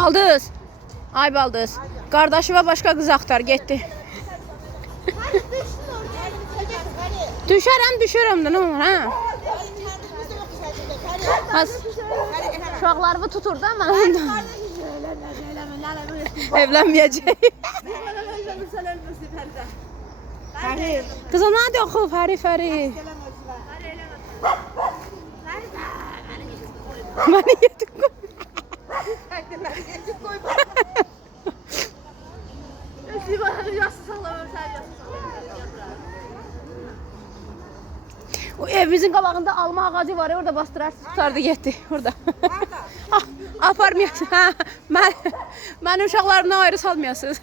Baldız. Ay Baldız. Qardaşıma başqa qız axtar, getdi. Düşərəm də, nə olur, hə? Uşaqlarımı tutur da mən. Evlənməyəcək. Kız ona hadi oku Fəri. Beni yedik koy. O evimizin qabağında alma ağacı var ya, orada bastırarsın, tutardı getdi orada. Aparmayasın. Mən uşaqlarımdan ayrı salmayasınız.